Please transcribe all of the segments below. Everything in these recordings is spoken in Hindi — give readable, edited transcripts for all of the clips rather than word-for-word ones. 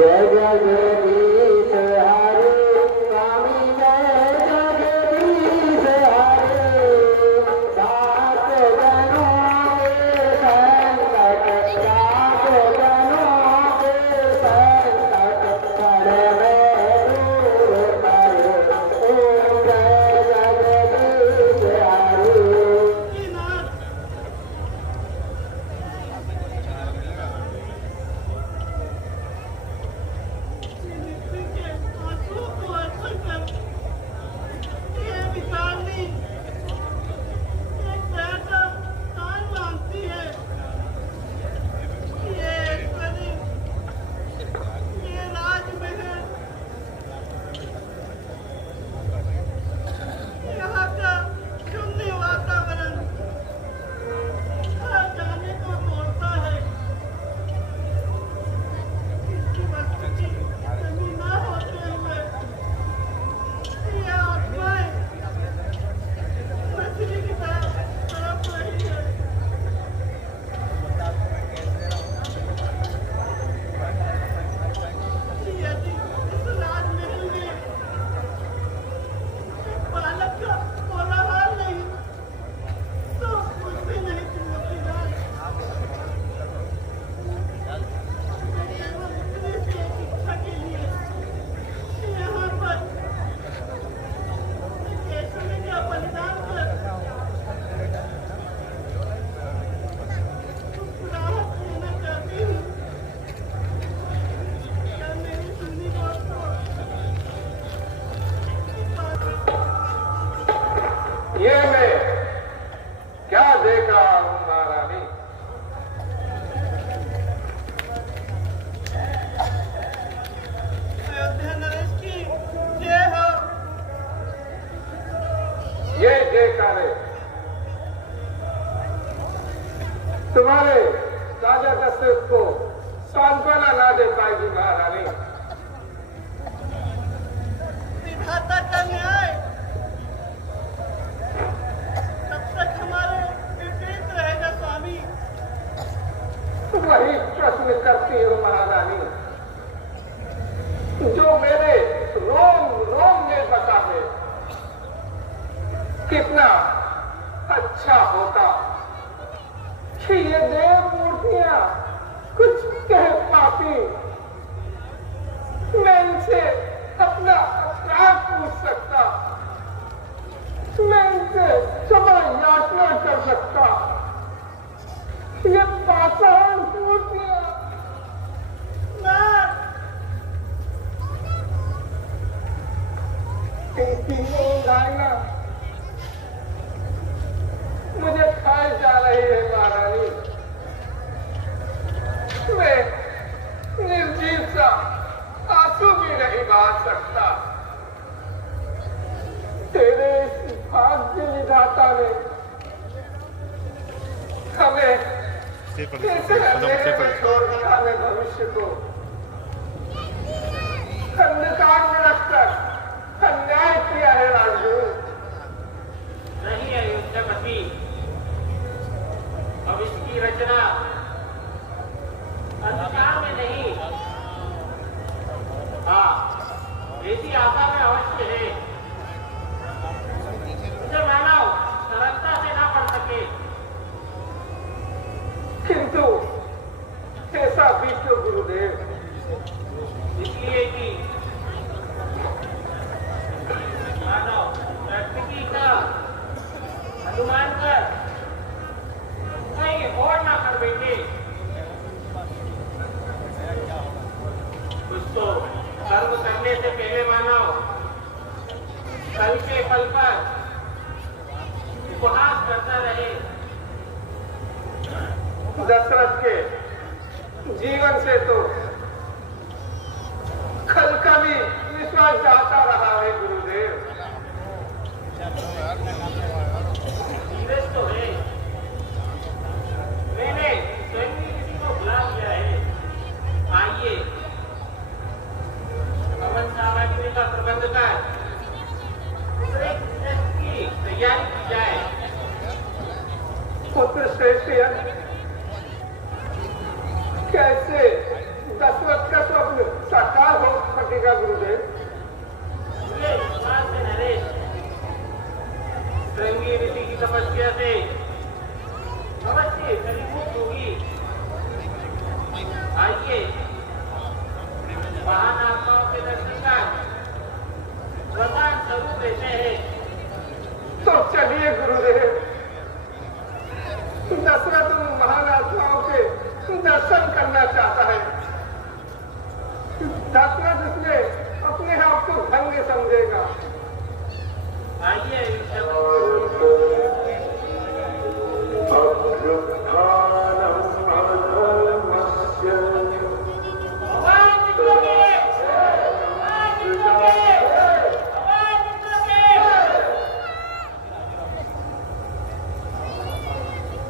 जय जगदीश हरे स्वामी जय जगदीश हरे सात जनों के संकट सात जनों के संकट करवे दूर करे ओम जय जगदीश हरे। ये मैं क्या देख रहा हूं महारानी? अयोध्या नरेश की जय हो। ये जयकारे तुम्हारे राजा दशरथ को सांत्वना ना दे पाएगी महारानी। विधाता का न्याय तब तक हमारे विपरीत रहेगा स्वामी। वही प्रश्न करती हो महारानी जो मेरे रोम रोम में बता दे। कितना अच्छा होता कि ये देव मूर्तियां कुछ कह पाती, मैं इनसे अपना अपराध पूछ सकता, मैं इनसे क्षमा याचना कर सकता। ये पाषाण मूर्तियां तीनों गायना मुझे खाई जा रही है महारानी। मैं निर्जीव सा आंसू भी नहीं बहा सकता। तेरे इस भाग्य विधाता ने हमें कैसे अंधेरे में छोड़ दिया है। भविष्य को अंधकार में रखकर अन्याय किया है राजू। नहीं अयोध्यापति, अब इसकी रचना अंधकार में नहीं, हाँ ऐसी आशा में अवश्य है। उसे मानव सरलता से ना पढ़ सके, किंतु ऐसा भी क्यों गुरुदेव? इसलिए कि मानव प्रकृति का अनुमान कर कहीं और ना कर बैठे। कुछ तो कर्म करने से पहले मानव कल के फल पर उपहास करता रहे। दशरथ के जीवन से तो कल का भी विश्वास जाता रहा है गुरुदेव। धीरज तो है, मैंने स्वयं किसी को बुला दिया है। आइए हवन सामग्री का प्रबंध कर की तैयारी की जाए। पुत्र श्रेष्ठ कैसे दशरथ का स्वप्न दशरथ इसमें अपने आप को धन्य समझेगा। आइए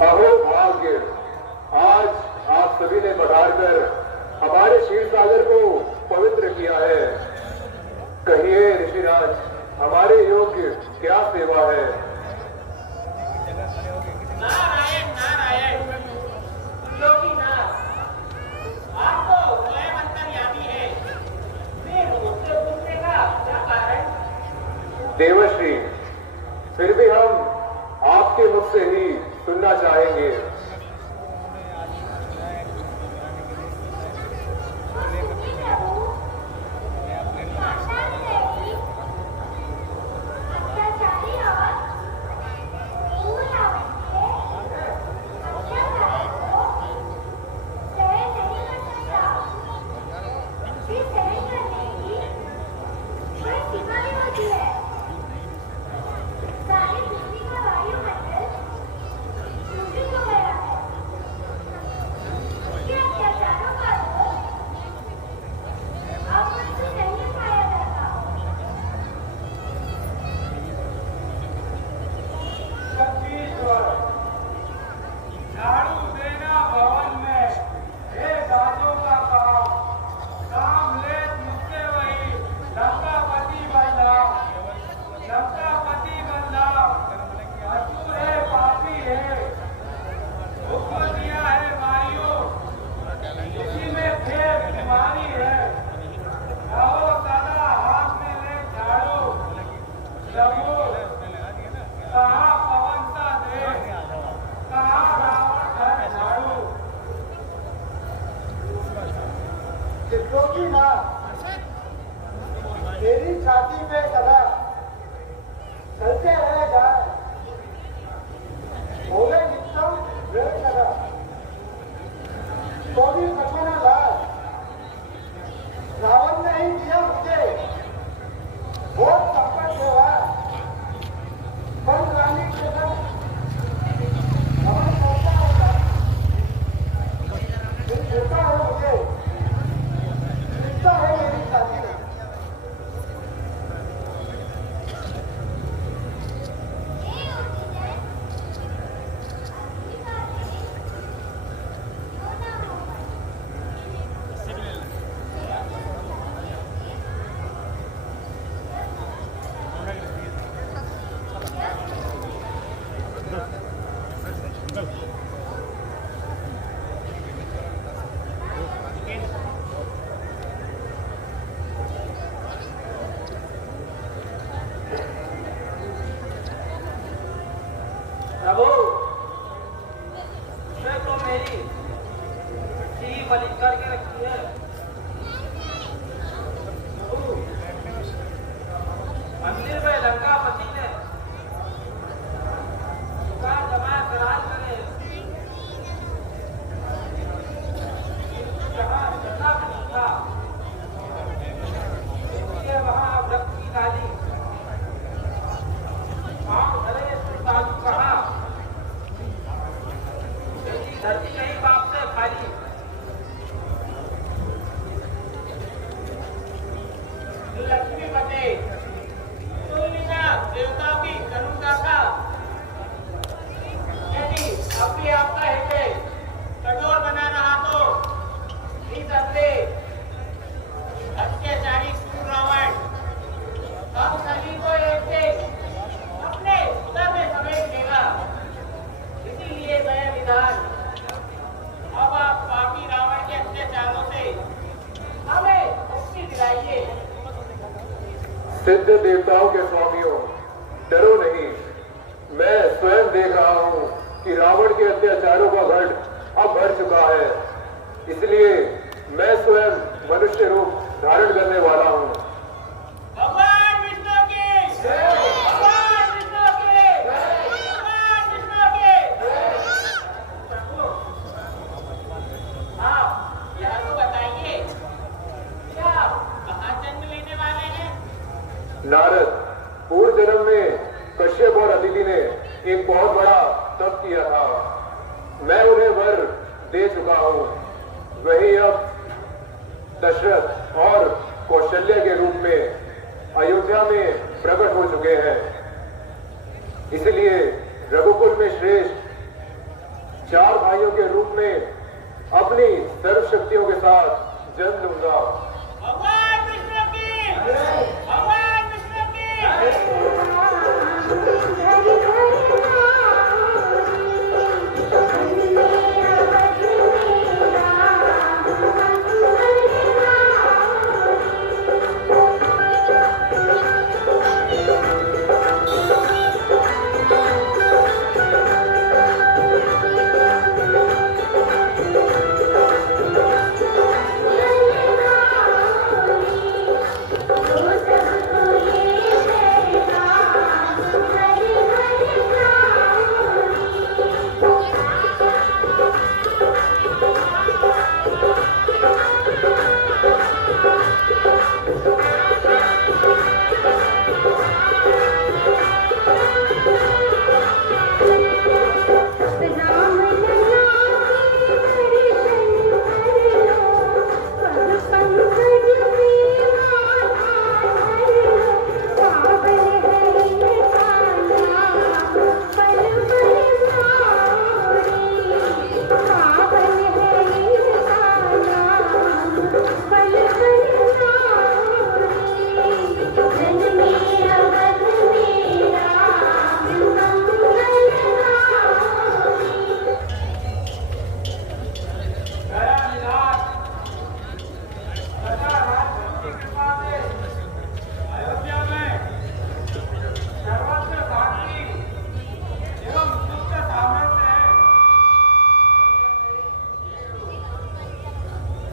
अहो भाग्य, आज आप सभी ने पधारकर हमारे क्षीर सागर को पवित्र किया है। कहिए ऋषिराज, हमारे योग्य क्या सेवा है? नारायण नारायण योगीनाथ, आप तो स्वयं अंतर्यामी है, फिर मुझसे पूछने का क्या कारण? देवश्री, फिर भी हम आपके मुख से ही सुनना चाहेंगे। झाड़ू देना भवन में, हे दासों का काम ले मुझसे वही लंकापति बंधा, लंकापति बंधा, असुर है पापी है, हुक्म दिया है मारियो, इसी में फिर बीमारी है, रहो सदा हाथ में ले झाड़ू, प्रभु कहाँ पवन सा देश, कहाँ रावण घर झाड़ू। चित्रों ना तेरी छाती पे सदा चलते रह जाए, बोले नित्यम वे सदा, तो भी कछु न लाए, रावण ने ही दिया मुझे बहुत संकट हुआ, बन रानी के संग हमें सोचता होगा, चिंता है मुझे, चिंता है मेरी छाती में। प्रभु, उसने तो मेरी चिट्ठी बलित करके रखी है। प्रभु, मंदिर में लंकापति ने दुकान जमा करार करे, जहाँ जटा नहीं था, इसलिए वहाँ रक्त की डाली, पाँव धरे श्रद्धालु कहा, धरती नहीं बाप से खाली, लक्ष्मी बचे, तुलना देवताओं की करुणा का, यदि अपने आपका हृदय कठोर बना रहा तो निसंदेह अत्याचारी क्रूर रावण हम सभी को एक से अपने उदर में समेट लेगा। इसीलिए मैं विधान, अब आप पापी रावण के अत्याचारों से हमें मुक्ति दिलाइए। सिद्ध देवताओं के स्वामियों, डरो नहीं। मैं स्वयं देख रहा हूं कि रावण के अत्याचारों का गढ़ अब भर चुका है, इसलिए मैं स्वयं मनुष्य रूप धारण करने वाला हूं। भगवान विष्णु की भगवान विष्णु की भगवान विष्णु की। आप यह तो बताइए, क्या नारद, पूर्व जन्म में कश्यप और अदिति ने एक बहुत बड़ा तप किया था। मैं उन्हें वर दे चुका हूं। वही अब दशरथ और कौशल्य के रूप में अयोध्या में प्रकट हो चुके हैं। इसलिए रघुकुल में श्रेष्ठ 4 भाइयों के रूप में अपनी सर्व शक्तियों के साथ जन्म लूंगा। भगवान विष्णु की, भगवान विष्णु की।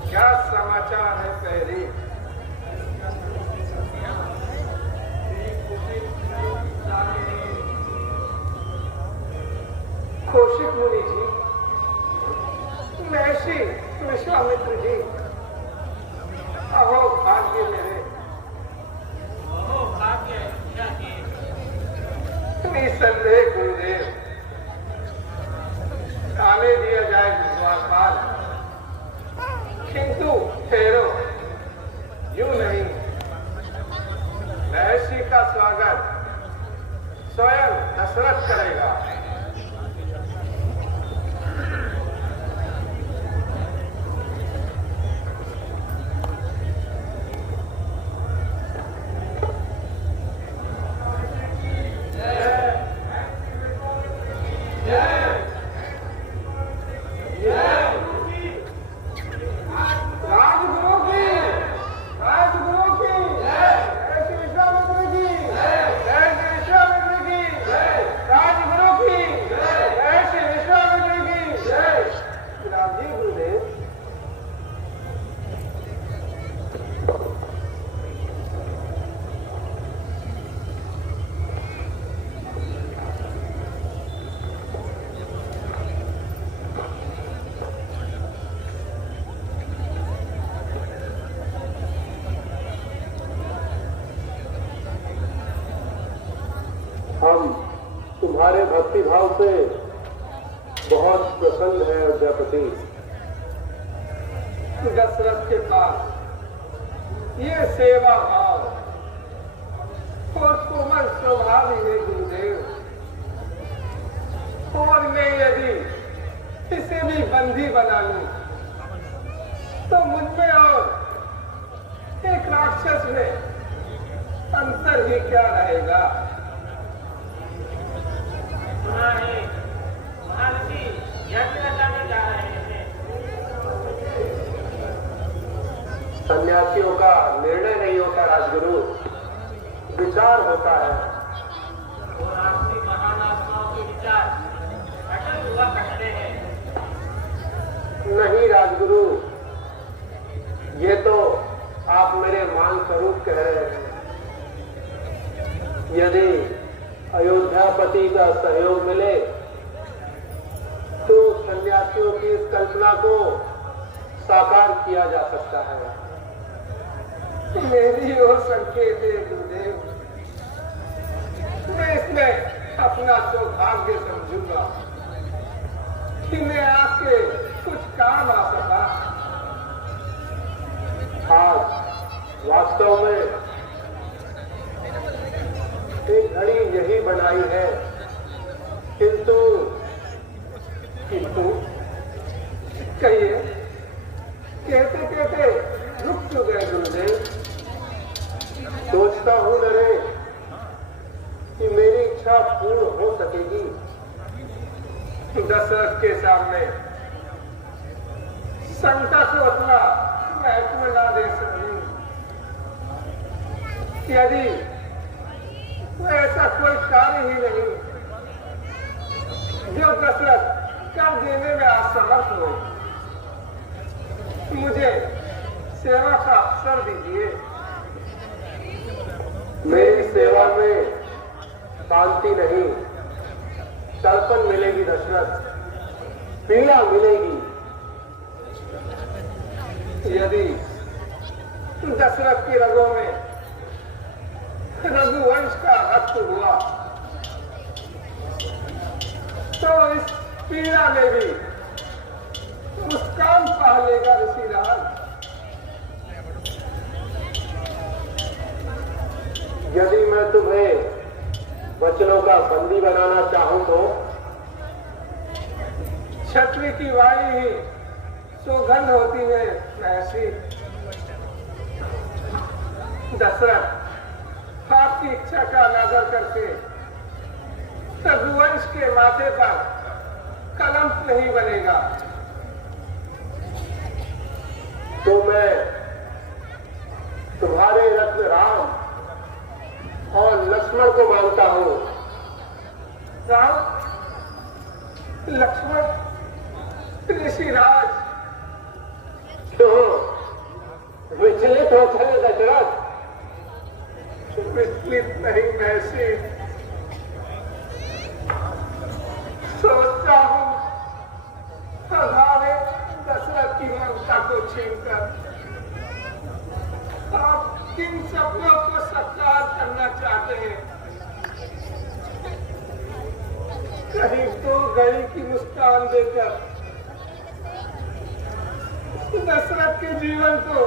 क्या समाचार है पहरी? कौशिक मुनि जी, महर्षि विश्वामित्र जी, अहो भाग्य मेरे, ओहो भाग्य क्या की। निसंदेह गुरुदेव, आने दिया जाए विश्वासपाल, किंतु ठहरो, यूं नहीं। महर्षि का स्वागत स्वयं दशरथ करेगा। हम तुम्हारे भक्ति भाव से बहुत प्रसन्न हैं अयोध्यापति। दशरथ के पास ये सेवा भाव और कोमल स्वभाव ही है गुरुदेव। और मैं यदि इसे भी बंदी बना लूं तो मुझमें और एक राक्षस में अंतर ही क्या रहेगा? सुना है महर्षि यज्ञ रचाने जा रहे हैं। सन्यासियों का निर्णय नहीं होता राजगुरु, विचार होता है। और आपकी महान आत्माओं के विचार अटल हुआ करते हैं। नहीं राजगुरु, ये तो आप मेरे मान स्वरूप कह रहे हैं। यदि अयोध्यापति का सहयोग मिले तो सन्यासियों की इस कल्पना को साकार किया जा सकता है। मेरी ओर संकेत है गुरुदेव। मैं इसमें अपना सौभाग्य समझूंगा कि मैं आपके कुछ काम आ सका। आज वास्तव में एक घड़ी यही बनाई है, किंतु कहिए, कहते कहते रुक क्यों गए गुरुदेव? सोचता हूं नरेश कि मेरी इच्छा पूर्ण हो सकेगी। दशरथ के सामने शंका को अपना महत्व ना दे सकूं। यदि ऐसा कोई कार्य ही नहीं जो दशरथ कर देने में असमर्थ हो, मुझे सेवा का अवसर दीजिए। मेरी सेवा में शांति नहीं, तड़पन मिलेगी दशरथ, पीड़ा मिलेगी। यदि दशरथ की रगों में रघुवंश का रक्त हुआ तो इस पीड़ा में भी मुस्कान पा लेगा ऋषिराज। यदि मैं तुम्हें वचनों का बंदी बनाना चाहूं तो क्षत्रिय की वाणी ही सौगंध होती है महर्षि। दशरथ आपकी इच्छा का अनादर करके रघुवंश के माथे पर कलंक नहीं बनेगा। तो मैं तुम्हारे रत्न राम और लक्ष्मण को मानता हूं। राम, लक्ष्मण, ऋषिराज, क्यों विचलित हो चले दशरथ? विचलित नहीं महर्षि, सोचता हूं हमारे दशरथ की ममता को छीनकर आप किन सपनों को साकार करना चाहते हैं? कहीं तो गई की मुस्कान देकर दशरथ के जीवन को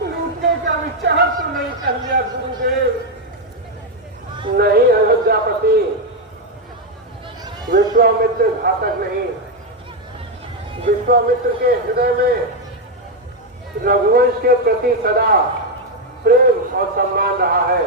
लूटने का विचार तो नहीं कर लिया गुरुदेव? नहीं अयोध्यापति, विश्वामित्र घातक नहीं। विश्वामित्र के हृदय में रघुवंश के प्रति सदा प्रेम और सम्मान रहा है।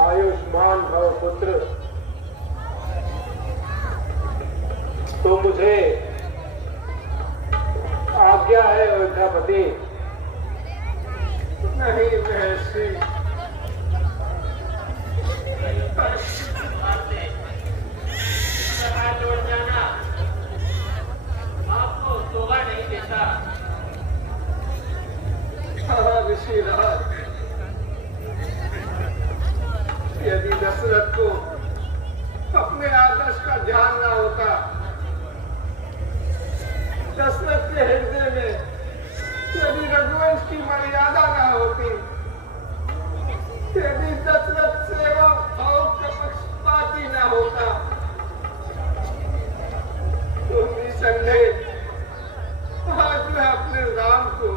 आयुष्मान भव पुत्र, तो मुझे आज्ञा है अयोध्यापति। नहीं महर्षि, लौट जाना आपको शोभा नहीं देता। हाँ ऋषिराज, यदि दशरथ को अपने आदर्श का ध्यान न होता, दशरथ के हृदय में यदि रघुवंश की मर्यादा न होती, यदि दशरथ सेवा भाव का पक्षपाती न होता, तो निसंदेह आज मैं अपने राम को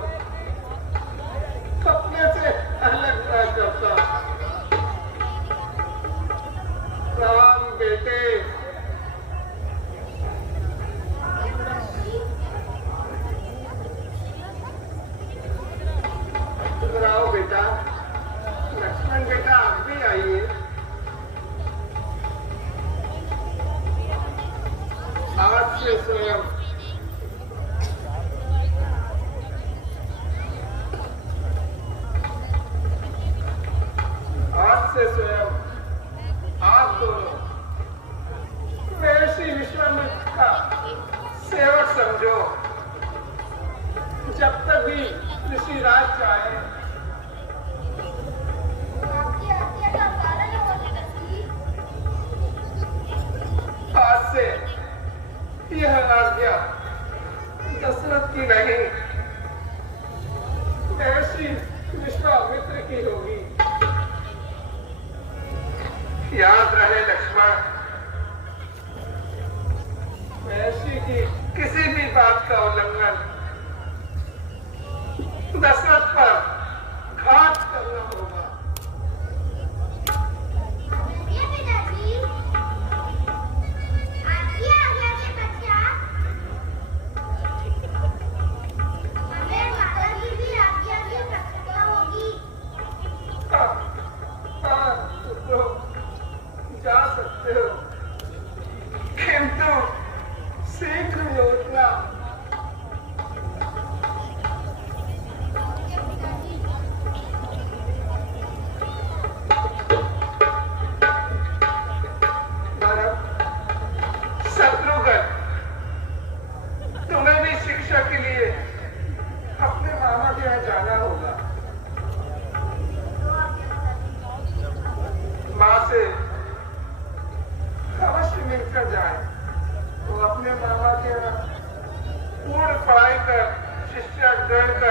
अपने से अलग न करता। राम बेटे, इधर आओ बेटा। लक्ष्मण बेटा, तभी ऋषिराज जाए। आपकी आज्ञा का पालन हो पिताजी। आज से यह आज्ञा दशरथ की नहीं, महर्षि विश्वामित्र की होगी। याद रहे लक्ष्मण, महर्षि की किसी भी बात का उल्लंघन दशरथ पर घात करना होगा। ये पिताजी, आपकी आज्ञा के पश्चात हमें माता की भी आज्ञा की प्रतीक्षा होगी। हाँ, तो जा सकते हो, किंतु शीघ्र लौटना। शत्रुघ्न, तुम्हें भी शिक्षा के लिए अपने मामा के यहाँ जाना होगा। माँ से अवश्य मिलकर जाए। वो अपने मामा के यहाँ पूर्ण पढ़ाई कर, शिक्षा ग्रहण कर